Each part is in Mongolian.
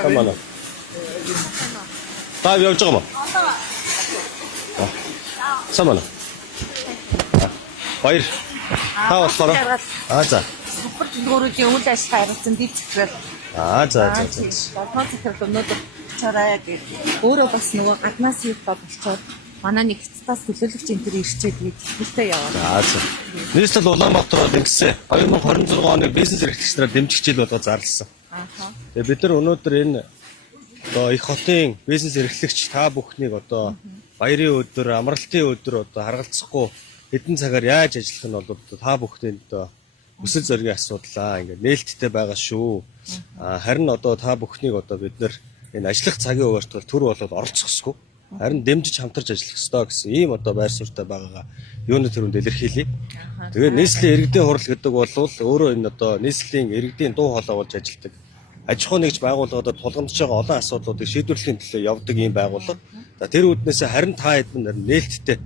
잠깐만요. 다 여기 잠깐만. 3만 원. баяр. Та болохоор. За. Супер дөрөвдөө үйл ажиллагаа харилцсан дэв зэхрэл. За. Тоо зэхрэл өнөөдөр чараа өөрөө бас нөгөө гаднаас юутай болчоод манай нэг хэцтаас төлөөлөгч энэ төр ирчээд хэлтэй яваа. За. Нийслэл Улаанбаатарт ингэсэн 2026 оны бизнес эрхлэгч нараа дэмжих хичээл болго зарласан. Тэгээ бид нар өнөөдөр энэ одоо их хотын бизнес эрхлэгч та бүхнийг одоо баярын өдөр, амралтын өдөр одоо харгалзахгүй хэдэн цагаар яаж ажиллах нь бол та бүхний одоо өсөл зоригийн асуудлаа ингээд нээлттэй байгаа шүү. Харин одоо та бүхнийг одоо бид нар энэ ажиллах цагийн хуваарт бол төр болоод оролцох ёсгүй. Харин дэмжиж хамтарч ажиллах ёстой гэсэн ийм одоо байр суурьтай байгаагаа юуны төрөнд илэрхийлье. Тэгээд нийслэлийн иргэдийн хурал гэдэг бол өөрөө энэ одоо нийслэлийн иргэдийн дуу хоолой болж ажилладаг. Аж ахуй нэгж байгууллагуудад тулгамдж байгаа олон асуудлуудыг шийдвэрлэхийн төлөө явдаг ийм байгууллага. За тэр үүднээс харин та хэд нь нээлттэй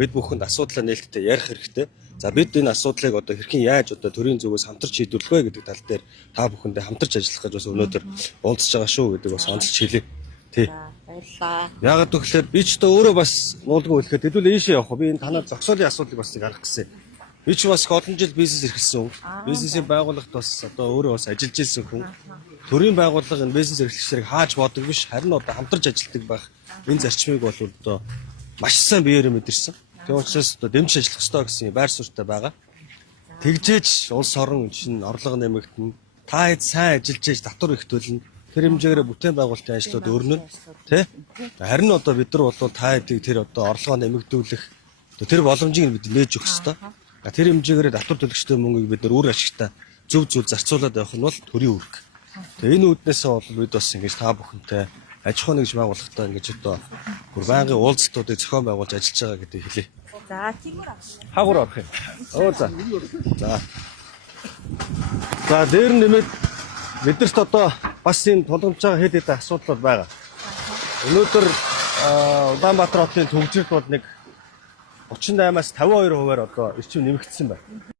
бид бүхэнд асуудлаа нээлттэй ярих хэрэгтэй. За бид энэ асуудлыг одоо хэрхэн яаж одоо төрийн зүгээс хамтарч шийдвэрлэх вэ гэдэг тал дээр та бүхэндээ хамтарч ажиллах гэж бас өнөөдөр уулзж байгаа шүү гэдэг бас онцлж хэлье. Тий. Баярлалаа. Яагаад гэвэл би ч одоо өөрөө бас нуулгүй хэлэхэд хэдүүл ийшээ явах. Би энэ танаа зогсоолын асуудлыг бас нэг харах гэсэн. Би ч бас олон жил бизнес эрхэлсэн хүн. Бизнесийн байгууллагт бас одоо өөрөө бас ажиллаж ирсэн хүн. Төрийн байгууллага энэ бизнес эрхлэгчдийг хааж бодог биш, харин одоо хамтарч ажилладаг байх. Энэ зарчмыг бол одоо маш сайн биеэрээ мэдэрсэн. Тэгээ учраас одоо дэмжиж ажиллах ёстой гэсэн байр суурьтай байгаа. Тэгжээж улс орон чинь орлого нэмэгдэнэ. Та хэд сайн ажиллаж ийж татвар их төлнө. Тэр хэмжээгээр бүтээн байгуулалтын ажлууд өрнө. Тэ? Харин одоо бид нар бол та хэдийг тэр одоо орлогоо нэмэгдүүлэх тэр боломжийг бид нээж өгөх ёстой. Тэр хэмжээгээр татвар төлөгчтэй мөнгийг бид нар үр ашигтай зөв зарцуулаад явах нь бол төрийн үүрэг. Тэгээ энэ үүднээс бол бид бас ингэж та бүхэнтэй аж ахуй нэгж байгууллагатай ингэж одоо бүр байнгын уулзалтуудыг зохион байгуулж ажиллаж байгаа гэдэг хэлье. За тийм үү. Хаагур авах юм. За. За дээр нэмээд бидэрт одоо бас энэ тулгамж байгаа хэд хэдэн асуудлууд байгаа. Өнөөдөр Улаанбаатар хотын төвчөрд бол нэг 38-аас 52%-аар одоо эрчим нэмэгдсэн байна.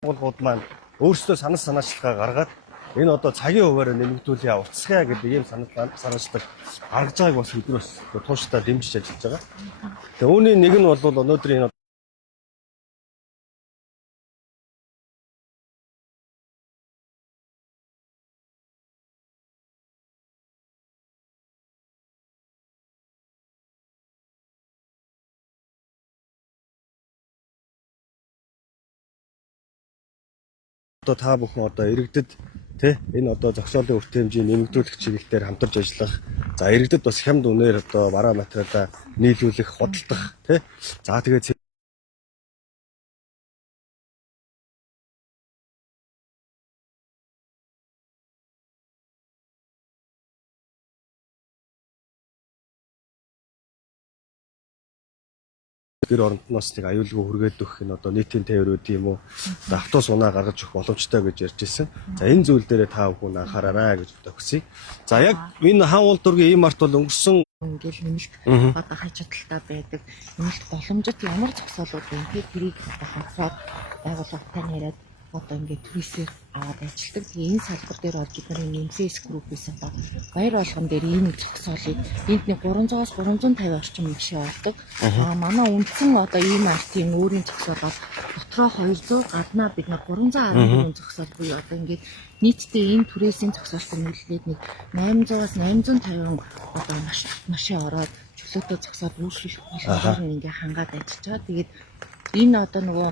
Байгууллагууд маань өөрсдөө санаачлалгаа гаргаад энэ одоо цагийн хуваараа нэмэгдүүлээ уцсгая гэдэг ийм санаачлал гаргаж байгааг бас бид нар бас тууштай дэмжиж ажиллаж байгаа. Тэгээ үүний нэг нь бол өнөөдөр энэ одоо та бүхэн одоо иргэдэд тий энэ одоо зохицуулын үртэмжийг нэмэгдүүлэх чиглэлээр хамтарч ажиллах. За иргэдэд бас хямд үнээр одоо бараа материалаа нийлүүлэх, худалдах тий. За тэгээд гэр орнотноос нэг аюулгүй хүргээд өгөх энэ одоо нийтийн тээврүүд юм уу автобус унаа гаргаж өгөх боломжтой гэж ярьж ирсэн. За энэ зүйл дээр та бүхэн анхаараарай гэж хүсье. За яг энэ хаан уул дургийн ийм арт бол өнгөрсөн ингээл нэмэлт одоо хаж чадaltaа байдаг. Нэмэлт боломжит ямар зогсоолууд вэ? Тэрийг одоо хавцаад байгууллагатай яриад одоо ингээд түрээсээ аваад ажилладаг. Тэгээ энэ салбар дээр бол бид нар нэмсээс группээс одоо баяр болгон дээр ийм зогсоолыг энд нэг 300-аас 350 орчим жишээ болдог. Манай үндсэн одоо ийм артын өөрийн зогсоол бол дотроо 200 гаднаа бид нар 314 зогсоол буюу одоо ингээд нийтдээ энэ түрээсийн зогсоолтой нийлээд нэг 800-аас 850 одоо машин ороод чөлөөтэй зогсоод үйлчлэх боломжоор ингээ хангаад ажиллаж байгаа. Тэгээд энэ одоо нөгөө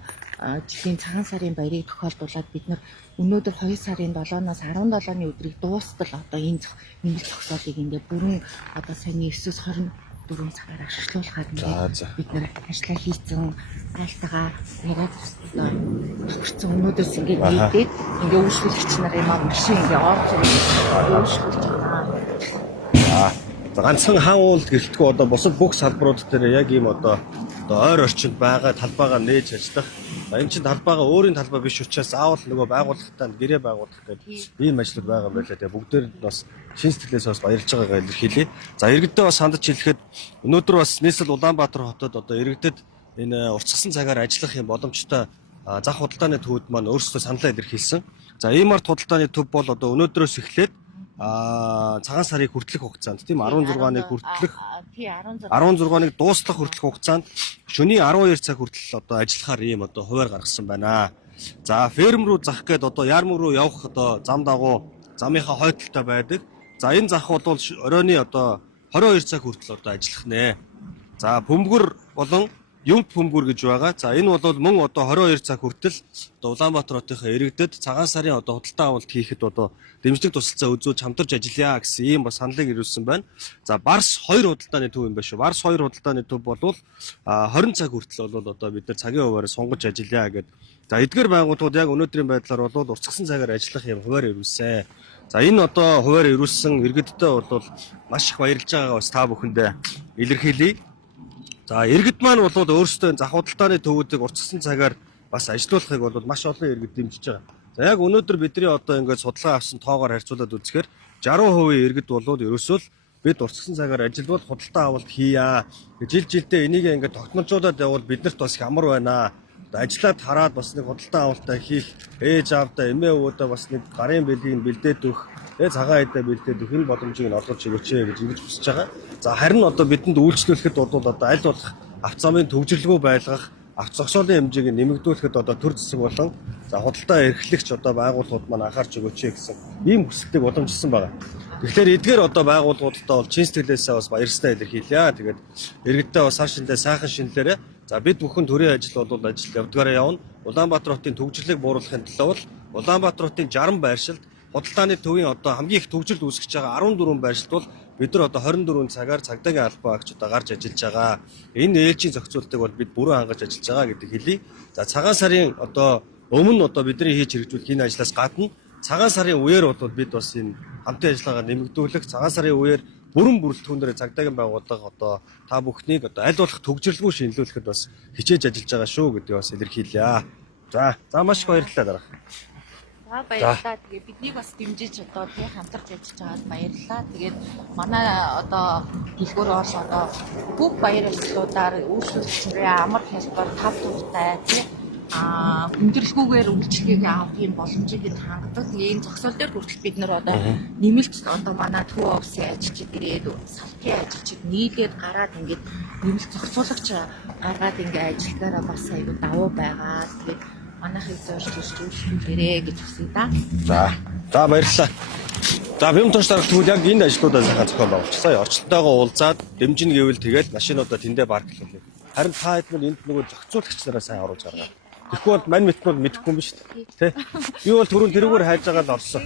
жилийн цагаан сарын баярыг тохиолдуулаад бид нар өнөөдөр 2 сарын 7-наас 17-ны өдрийг дуустал одоо энэ нэмэлт зогсоолыг ингээ бүрэн одоо саяны 9-с 24 цагаар ашиглуулахад бид нар ажиллаа хийцэн айлтгаа яриад одоо тохирсон өнөөдөөс ингээ нийлээд ингээ үйлчлэгч нарын машин ингээ орж ирээд үйлчлүүлж байна. ганцхан хаан уулд гэлтгүй одоо бусад бүх салбарууд дээр яг ийм одоо одоо ойр орчинд байгаа талбайгаа нээж ажиллах. Энэ чинь талбайгаа өөрийн талбай биш учраас заавал нөгөө байгууллагатай гэрээ байгуулах гэдэг ийм ажлууд байгаа юм байна лээ. Бүгдээр нь бас шин сэтгэлээс бас баярлж байгаагаа илэрхийлье. За иргэдээ бас хандаж хэлэхэд өнөөдөр бас нийслэл Улаанбаатар хотод одоо иргэдэд энэ уртасгасан цагаар ажиллах юм боломжтой зах худалдааны төвд маань өөрсдөө саналаа илэрхийлсэн. За ийм арт худалдааны төв бол одоо өнөөдрөөс эхлээд цагаан сарыг хүртэлх хугацаанд тийм 16-ныг хүртэлх 16-ныг дуустах хүртэлх хугацаанд шөнийн 12 цаг хүртэл одоо ажиллахаар ийм одоо хуваар гаргасан байна. За ферм руу зах гээд одоо ярмаг руу явах одоо зам дагуу замынхаа хойдолтой байдаг. За энэ зах бол оройны одоо 22 цаг хүртэл одоо ажиллах нэ. За бөмбөр болон юмт бөмбөр гэж байгаа. За энэ бол мөн одоо 22 цаг хүртэл одоо Улаанбаатар хотынхаа иргэдэд цагаан сарын одоо худалдаа авалт хийхэд одоо дэмжлэг тусалцаа үзүүлж хамтарч ажиллая гэсэн ийм бас саналыг ирүүлсэн байна. За Барс 2 худалдааны төв юм байна шүү. Барс 2 худалдааны төв бол 20 цаг хүртэл бол одоо бид нар цагийн хуваарь сонгож ажиллая гэдэг. За эдгээр байгууллагууд яг өнөөдрийн байдлаар бол уртсгасан цагаар ажиллах юм хуваар ирүүлсэн. За энэ одоо хуваар ирүүлсэн иргэдтэй бол маш их баярлж байгаагаа бас та бүхэндээ илэрхийлье. За иргэд маань бол өөрсдөө зах худалдааны төвүүдийг уртсгасан цагаар бас ажилуулахыг бол маш олон иргэд дэмжиж байгаа. За яг өнөөдөр бидний одоо ингээд судалгаа авсан тоогоор харьцуулаад үзэхээр 60% иргэд бол ерөөсөө л бид уртсгасан цагаар ажилбал худалдаа авалт хийя. Жил жилдээ энийг ингээд тогтмолжуулаад явбал биднэрт бас ямар байна. Ажиллаад хараад бас нэг худалдаа авалтаа хийх ээж аавдаа эмээ өвөдөө бас нэг гарын бэлгийг бэлдээд өгөх цагаан айдаа бэлдээд өгөх энэ боломжийг нь олгож өгөөч гэж ингэж хүсэж байгаа. За харин одоо бидэнд үйлчлүүлэхэд бол одоо аль болох авто замын төвжирлгүй байлгах, авто зогсоолын хэмжээг нэмэгдүүлэхэд одоо төр засаг болон за худалдаа эрхлэгч одоо байгууллагууд маань анхаарч өгөөч гэсэн ийм хүсэлтийг уламжилсан байгаа. Тэгэхээр эдгээр одоо байгууллагуудтай бол чин сэтгэлээсээ бас баяртай илэрхийлье. Тэгээд иргэдтэй бас цааш шиндээ сайхан шинэлээрээ за бид бүхэн төрийн ажил бол ажил явдгаараа явна. Улаанбаатар хотын төвжирлийг бууруулахын төлөө бол Улаанбаатар хотын 60 байршилд худалдааны төвийн одоо хамгийн их төвжирд үүсгэж байгаа 14 байршилд бол бид нар одоо 24 цагаар цагдаагийн албан агч одоо гарч ажиллаж байгаа. Энэ ээлжийн зохицуултыг бол бид бүрэн хангаж ажиллаж байгаа гэдэг хэлье. За цагаан сарын одоо өмнө одоо бидний хийж хэрэгжүүлэх энэ ажлаас гадна цагаан сарын үеэр бол бид бас энэ хамтын ажиллагаагаа нэмэгдүүлэх, цагаан сарын үеэр бүрэн бүрэлдэхүүнээр цагдаагийн байгууллага одоо та бүхнийг одоо аль болох төгжрөлгүй шинэлүүлэхэд бас хичээж ажиллаж байгаа шүү гэдгийг бас илэрхийлье. За маш их баярлалаа дарга. За баярлалаа. Тэгээ биднийг бас дэмжиж одоо тий хамтарч ажиллаж байгаад баярлалаа. Тэгээд манай одоо дэлгүүрээс одоо бүх баяр ажлуудаар үйлчлүүлэгчдээ амар хэлбэр тав тууштай тий өндөрлгүйгээр үйлчлэгийг авах юм боломжийг хангадаг. Тэгээ энэ зогсоол дээр хүртэл бид нар одоо нэмэлт одоо манай төв офисын ажилчид ирээд салхи ажилчид нийлээд гараад ингээд нэмэлт зохицуулагч гаргаад ингээд ажиллахаараа бас аягүй давуу байгаа. Тэгээд манайхыг зорж үйлчлүүлээрэй гэж хүсье да. За баярлалаа. За Бямтонч дарга тэгвэл яг энэ ажлуудаа сайхан зохиол авчихсан. Орчлонтойгоо уулзаад дэмжин гэвэл тэгээд машинуудаа тэндээ парклуулъя. Харин та хэд энд нөгөө зохицуулагч нараа сайн оруулж гаргаа. Тэгэхгүй бол мань мэдгүй мэдэхгүй юм биш үү? Тэ? Би бол түрүүн тэрүүгээр хайж байгаа л орсон.